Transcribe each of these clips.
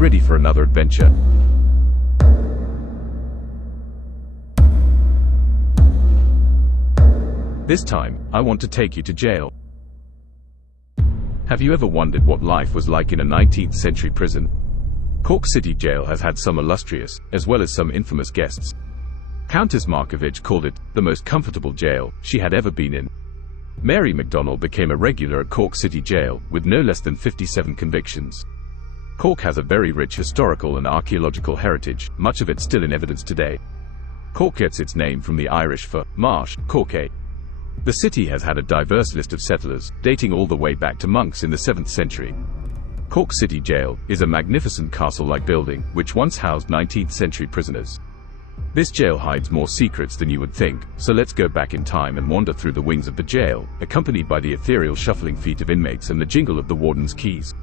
ready for another adventure? This time, I want to take you to jail. Have you ever wondered what life was like in a 19th century prison? Cork City Jail has had some illustrious, as well as some infamous guests. Countess Markovich called it the most comfortable jail she had ever been in. Mary MacDonald became a regular at Cork City Jail, with no less than 57 convictions. Cork has a very rich historical and archaeological heritage, much of it still in evidence today. Cork gets its name from the Irish for marsh, Corcay. The city has had a diverse list of settlers, dating all the way back to monks in the 7th century. Cork City Jail is a magnificent castle-like building, which once housed 19th century prisoners. This jail hides more secrets than you would think, so let's go back in time and wander through the wings of the jail, accompanied by the ethereal shuffling feet of inmates and the jingle of the warden's keys.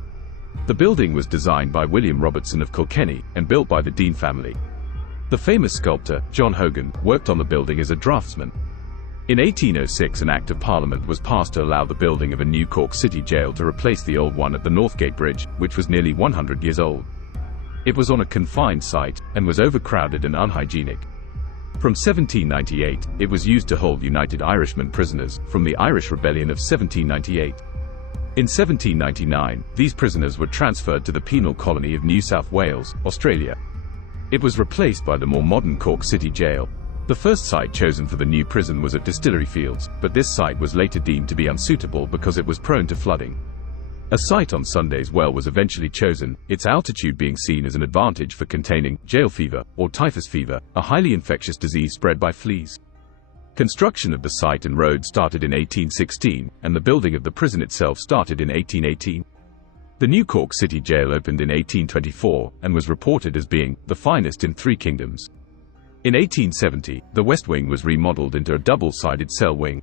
The building was designed by William Robertson of Kilkenny, and built by the Dean family. The famous sculptor, John Hogan, worked on the building as a draftsman. In 1806 an Act of Parliament was passed to allow the building of a new Cork City Jail to replace the old one at the Northgate Bridge, which was nearly 100 years old. It was on a confined site, and was overcrowded and unhygienic. From 1798, it was used to hold United Irishmen prisoners, from the Irish Rebellion of 1798. In 1799, these prisoners were transferred to the penal colony of New South Wales, Australia. It was replaced by the more modern Cork City Jail. The first site chosen for the new prison was at Distillery Fields, but this site was later deemed to be unsuitable because it was prone to flooding. A site on Sunday's Well was eventually chosen, its altitude being seen as an advantage for containing jail fever, or typhus fever, a highly infectious disease spread by fleas. Construction of the site and road started in 1816, and the building of the prison itself started in 1818. The new Cork City Jail opened in 1824, and was reported as being the finest in 3 kingdoms. In 1870, the West Wing was remodeled into a double-sided cell wing.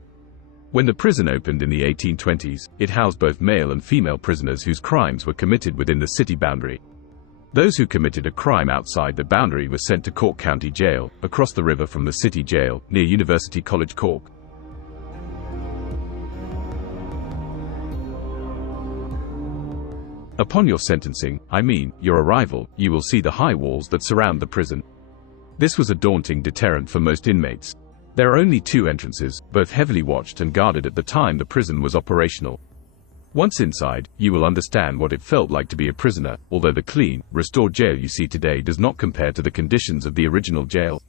When the prison opened in the 1820s, it housed both male and female prisoners whose crimes were committed within the city boundary. Those who committed a crime outside the boundary were sent to Cork County Jail, across the river from the city jail, near University College Cork. Upon your sentencing, your arrival, you will see the high walls that surround the prison. This was a daunting deterrent for most inmates. There are only 2 entrances, both heavily watched and guarded at the time the prison was operational. Once inside, you will understand what it felt like to be a prisoner, although the clean, restored jail you see today does not compare to the conditions of the original jail.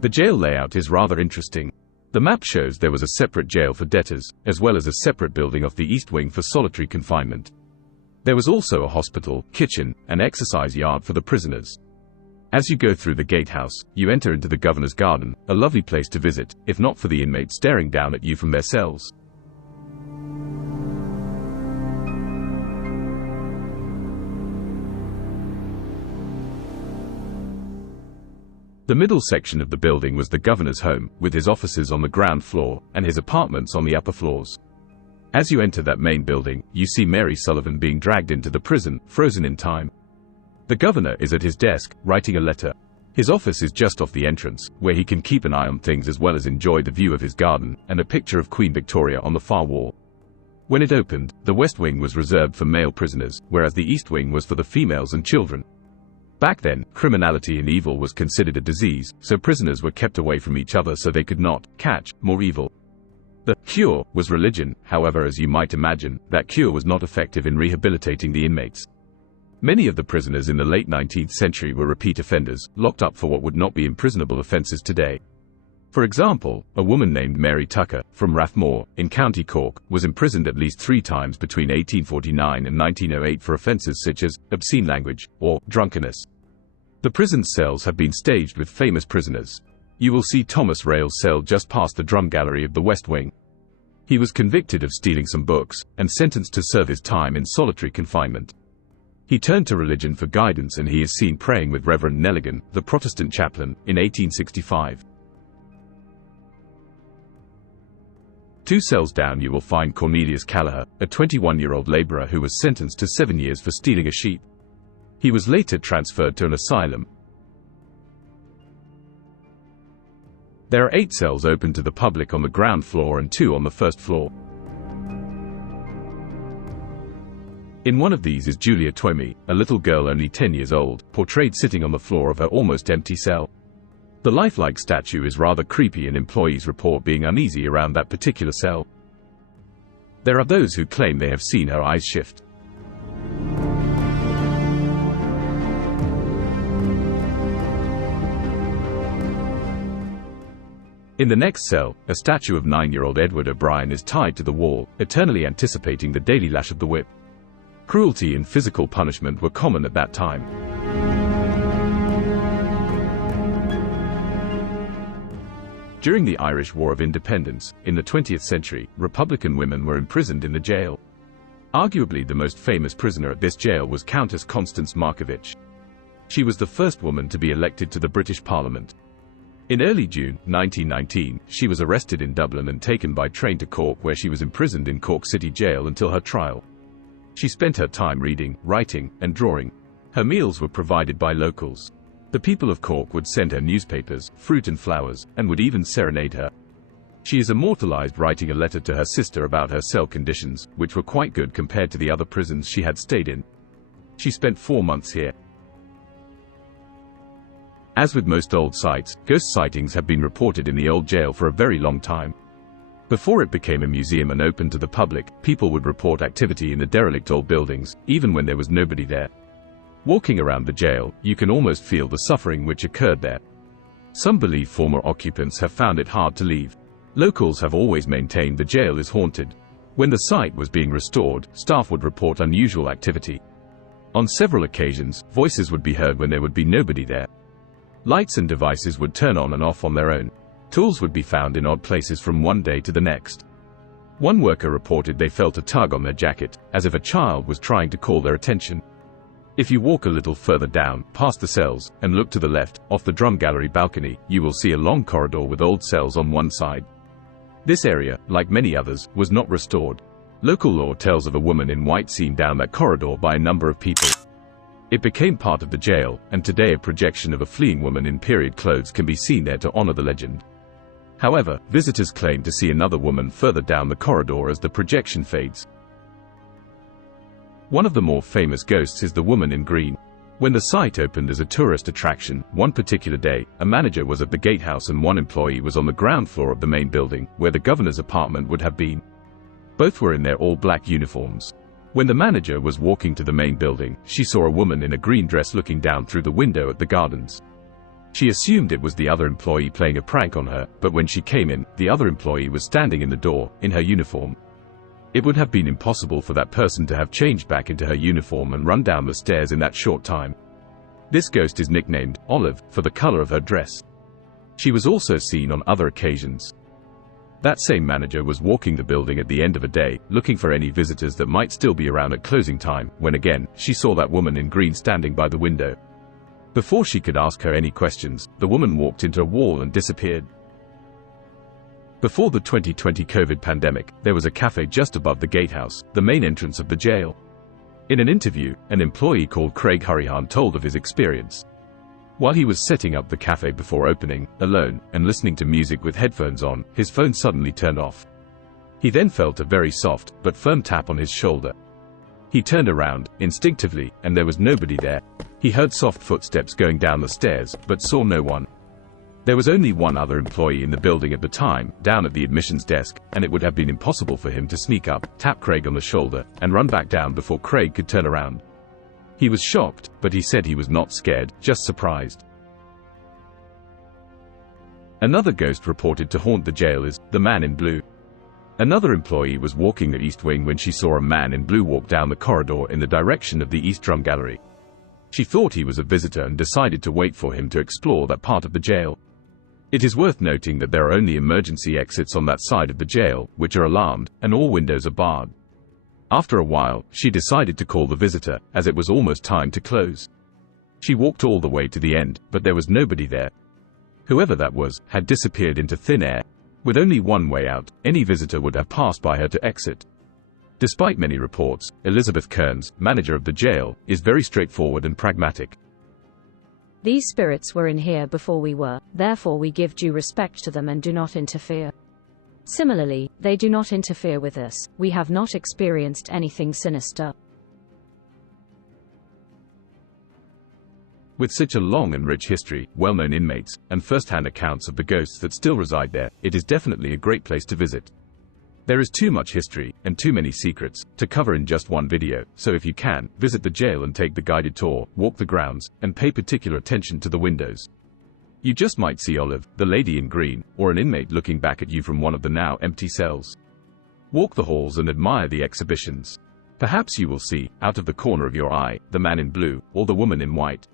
The jail layout is rather interesting. The map shows there was a separate jail for debtors, as well as a separate building off the east wing for solitary confinement. There was also a hospital, kitchen, and exercise yard for the prisoners. As you go through the gatehouse, you enter into the Governor's Garden, a lovely place to visit, if not for the inmates staring down at you from their cells. The middle section of the building was the governor's home, with his offices on the ground floor, and his apartments on the upper floors. As you enter that main building, you see Mary Sullivan being dragged into the prison, frozen in time. The governor is at his desk, writing a letter. His office is just off the entrance, where he can keep an eye on things as well as enjoy the view of his garden, and a picture of Queen Victoria on the far wall. When it opened, the West Wing was reserved for male prisoners, whereas the East Wing was for the females and children. Back then, criminality and evil was considered a disease, so prisoners were kept away from each other so they could not catch more evil. The cure was religion, however, as you might imagine, that cure was not effective in rehabilitating the inmates. Many of the prisoners in the late 19th century were repeat offenders, locked up for what would not be imprisonable offences today. For example, a woman named Mary Tucker, from Rathmore, in County Cork, was imprisoned at least 3 times between 1849 and 1908 for offences such as obscene language or drunkenness. The prison cells have been staged with famous prisoners. You will see Thomas Rail's cell just past the drum gallery of the West Wing. He was convicted of stealing some books, and sentenced to serve his time in solitary confinement. He turned to religion for guidance, and he is seen praying with Reverend Nelligan, the Protestant chaplain, in 1865. 2 cells down you will find Cornelius Callagher, a 21-year-old labourer who was sentenced to 7 years for stealing a sheep. He was later transferred to an asylum. There are 8 cells open to the public on the ground floor and 2 on the first floor. In one of these is Julia Twomey, a little girl only 10 years old, portrayed sitting on the floor of her almost empty cell. The lifelike statue is rather creepy and employees report being uneasy around that particular cell. There are those who claim they have seen her eyes shift. In the next cell, a statue of 9-year-old Edward O'Brien is tied to the wall, eternally anticipating the daily lash of the whip. Cruelty and physical punishment were common at that time. During the Irish War of Independence, in the 20th century, Republican women were imprisoned in the jail. Arguably the most famous prisoner at this jail was Countess Constance Markievicz. She was the first woman to be elected to the British Parliament. In early June 1919, she was arrested in Dublin and taken by train to Cork, where she was imprisoned in Cork City Jail until her trial. She spent her time reading, writing, and drawing. Her meals were provided by locals. The people of Cork would send her newspapers, fruit and flowers, and would even serenade her. She is immortalized writing a letter to her sister about her cell conditions, which were quite good compared to the other prisons she had stayed in. She spent 4 months here. As with most old sites, ghost sightings have been reported in the old jail for a very long time. Before it became a museum and open to the public, people would report activity in the derelict old buildings, even when there was nobody there. Walking around the jail, you can almost feel the suffering which occurred there. Some believe former occupants have found it hard to leave. Locals have always maintained the jail is haunted. When the site was being restored, staff would report unusual activity. On several occasions, voices would be heard when there would be nobody there. Lights and devices would turn on and off on their own. Tools would be found in odd places from one day to the next. One worker reported they felt a tug on their jacket, as if a child was trying to call their attention. If you walk a little further down, past the cells, and look to the left, off the drum gallery balcony, you will see a long corridor with old cells on one side. This area, like many others, was not restored. Local lore tells of a woman in white seen down that corridor by a number of people. It became part of the jail, and today a projection of a fleeing woman in period clothes can be seen there to honor the legend. However, visitors claim to see another woman further down the corridor as the projection fades. One of the more famous ghosts is the woman in green. When the site opened as a tourist attraction, one particular day, a manager was at the gatehouse and one employee was on the ground floor of the main building, where the governor's apartment would have been. Both were in their all-black uniforms. When the manager was walking to the main building, she saw a woman in a green dress looking down through the window at the gardens. She assumed it was the other employee playing a prank on her, but when she came in, the other employee was standing in the door, in her uniform. It would have been impossible for that person to have changed back into her uniform and run down the stairs in that short time. This ghost is nicknamed Olive, for the color of her dress. She was also seen on other occasions. That same manager was walking the building at the end of a day, looking for any visitors that might still be around at closing time, when again, she saw that woman in green standing by the window. Before she could ask her any questions, the woman walked into a wall and disappeared. Before the 2020 COVID pandemic, there was a cafe just above the gatehouse, the main entrance of the jail. In an interview, an employee called Craig Hurrihan told of his experience. While he was setting up the cafe before opening, alone, and listening to music with headphones on, his phone suddenly turned off. He then felt a very soft, but firm tap on his shoulder. He turned around, instinctively, and there was nobody there. He heard soft footsteps going down the stairs, but saw no one. There was only one other employee in the building at the time, down at the admissions desk, and it would have been impossible for him to sneak up, tap Craig on the shoulder, and run back down before Craig could turn around. He was shocked, but he said he was not scared, just surprised. Another ghost reported to haunt the jail is the man in blue. Another employee was walking the east wing when she saw a man in blue walk down the corridor in the direction of the east drum gallery. She thought he was a visitor and decided to wait for him to explore that part of the jail. It is worth noting that there are only emergency exits on that side of the jail, which are alarmed, and all windows are barred. After a while, she decided to call the visitor, as it was almost time to close. She walked all the way to the end, but there was nobody there. Whoever that was, had disappeared into thin air. With only one way out, any visitor would have passed by her to exit. Despite many reports, Elizabeth Kearns, manager of the jail, is very straightforward and pragmatic. These spirits were in here before we were, therefore we give due respect to them and do not interfere. Similarly, they do not interfere with us. We have not experienced anything sinister. With such a long and rich history, well-known inmates, and first-hand accounts of the ghosts that still reside there, it is definitely a great place to visit. There is too much history, and too many secrets, to cover in just one video, so if you can, visit the jail and take the guided tour, walk the grounds, and pay particular attention to the windows. You just might see Olive, the lady in green, or an inmate looking back at you from one of the now empty cells. Walk the halls and admire the exhibitions. Perhaps you will see, out of the corner of your eye, the man in blue, or the woman in white.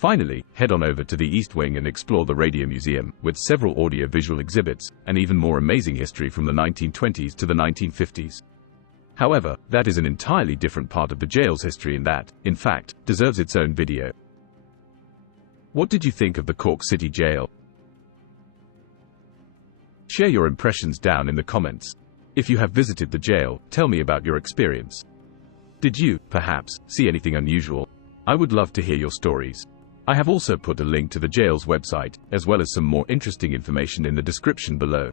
Finally, head on over to the East Wing and explore the Radio Museum, with several audio-visual exhibits, and even more amazing history from the 1920s to the 1950s. However, that is an entirely different part of the jail's history and that, in fact, deserves its own video. What did you think of the Cork City Jail? Share your impressions down in the comments. If you have visited the jail, tell me about your experience. Did you, perhaps, see anything unusual? I would love to hear your stories. I have also put a link to the jail's website, as well as some more interesting information in the description below.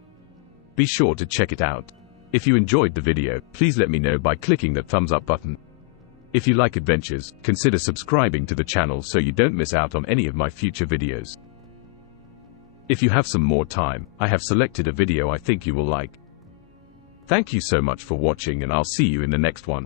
Be sure to check it out. If you enjoyed the video, please let me know by clicking that thumbs up button. If you like adventures, consider subscribing to the channel so you don't miss out on any of my future videos. If you have some more time, I have selected a video I think you will like. Thank you so much for watching and I'll see you in the next one.